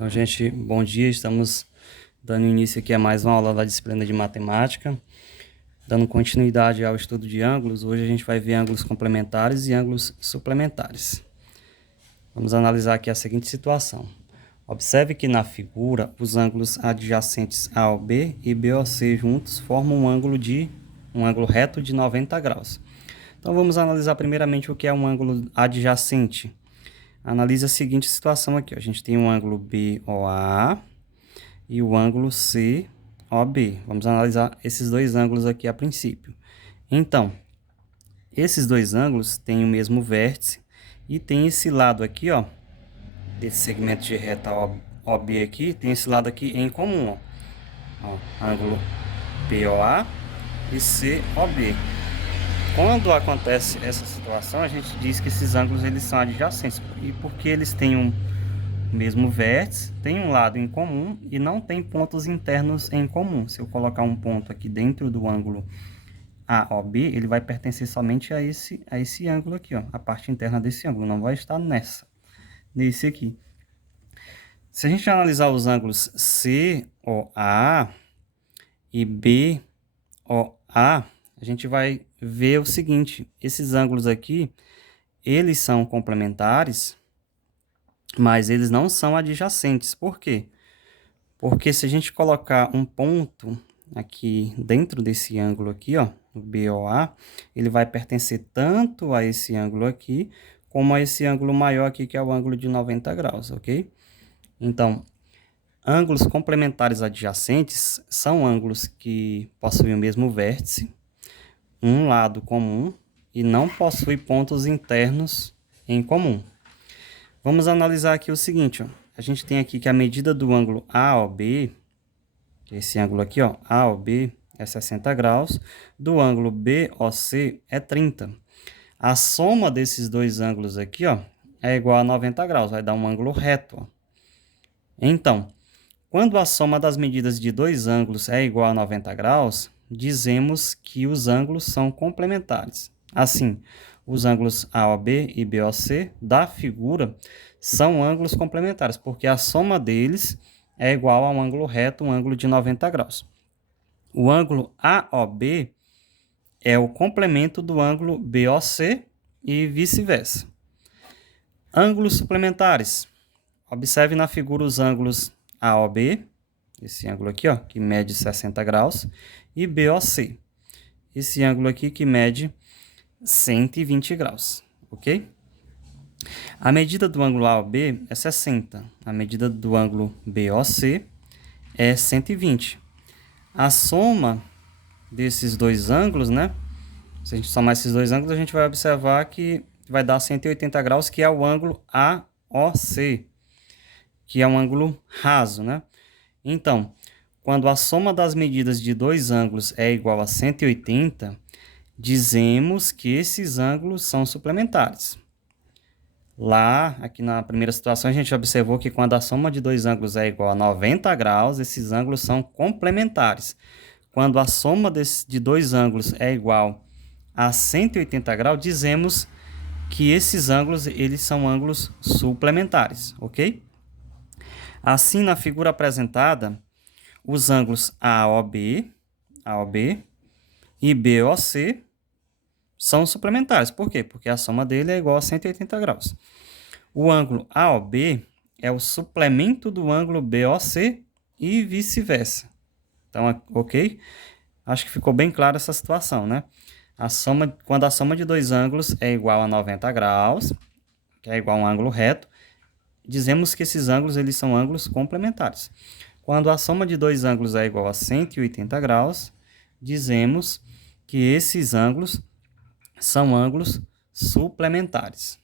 Então, gente, bom dia. Estamos dando início aqui a mais uma aula da disciplina de matemática, dando continuidade ao estudo de ângulos. Hoje a gente vai ver ângulos complementares e ângulos suplementares. Vamos analisar aqui a seguinte situação. Observe que na figura, os ângulos adjacentes AOB e BOC juntos formam um ângulo reto de 90 graus. Então, vamos analisar primeiramente o que é um ângulo adjacente. Analise a seguinte situação aqui, ó. A gente tem um ângulo BOA e o ângulo COB. Vamos analisar esses dois ângulos aqui a princípio. Então, esses dois ângulos têm o mesmo vértice e tem esse lado aqui, ó, desse segmento de reta OB aqui, tem esse lado aqui em comum, ó, ângulo BOA e COB. Quando acontece essa situação, a gente diz que esses ângulos eles são adjacentes, e porque eles têm um mesmo vértice, tem um lado em comum e não tem pontos internos em comum. Se eu colocar um ponto aqui dentro do ângulo AOB, ele vai pertencer somente a esse ângulo aqui, ó, a parte interna desse ângulo, não vai estar nesse aqui. Se a gente analisar os ângulos COA e BOA, a gente vai ver o seguinte: esses ângulos aqui, eles são complementares, mas eles não são adjacentes. Por quê? Porque se a gente colocar um ponto aqui dentro desse ângulo aqui, ó, o BOA, ele vai pertencer tanto a esse ângulo aqui, como a esse ângulo maior aqui, que é o ângulo de 90 graus, ok? Então, ângulos complementares adjacentes são ângulos que possuem o mesmo vértice, um lado comum e não possui pontos internos em comum. Vamos analisar aqui o seguinte, ó. A gente tem aqui que a medida do ângulo AOB, que é esse ângulo aqui, ó, AOB é 60 graus, do ângulo BOC é 30. A soma desses dois ângulos aqui, ó, é igual a 90 graus, vai dar um ângulo reto, ó. Então, quando a soma das medidas de dois ângulos é igual a 90 graus, dizemos que os ângulos são complementares. Assim, os ângulos AOB e BOC da figura são ângulos complementares, porque a soma deles é igual a um ângulo reto, um ângulo de 90 graus. O ângulo AOB é o complemento do ângulo BOC e vice-versa. Ângulos suplementares. Observe na figura os ângulos AOB, esse ângulo aqui, ó, que mede 60 graus, e BOC, esse ângulo aqui que mede 120 graus, ok? A medida do ângulo AOB é 60, a medida do ângulo BOC é 120. A soma desses dois ângulos, né? Se a gente somar esses dois ângulos, a gente vai observar que vai dar 180 graus, que é o ângulo AOC, que é um ângulo raso, né? Então, quando a soma das medidas de dois ângulos é igual a 180, dizemos que esses ângulos são suplementares. Lá, aqui na primeira situação, a gente observou que quando a soma de dois ângulos é igual a 90 graus, esses ângulos são complementares. Quando a soma de dois ângulos é igual a 180 graus, dizemos que esses ângulos eles são ângulos suplementares, ok? Assim, na figura apresentada, os ângulos AOB e BOC são suplementares. Por quê? Porque a soma dele é igual a 180 graus. O ângulo AOB é o suplemento do ângulo BOC e vice-versa. Então, ok? Acho que ficou bem clara essa situação, né? Quando a soma de dois ângulos é igual a 90 graus, que é igual a um ângulo reto, dizemos que esses ângulos eles são ângulos complementares. Quando a soma de dois ângulos é igual a 180 graus, dizemos que esses ângulos são ângulos suplementares.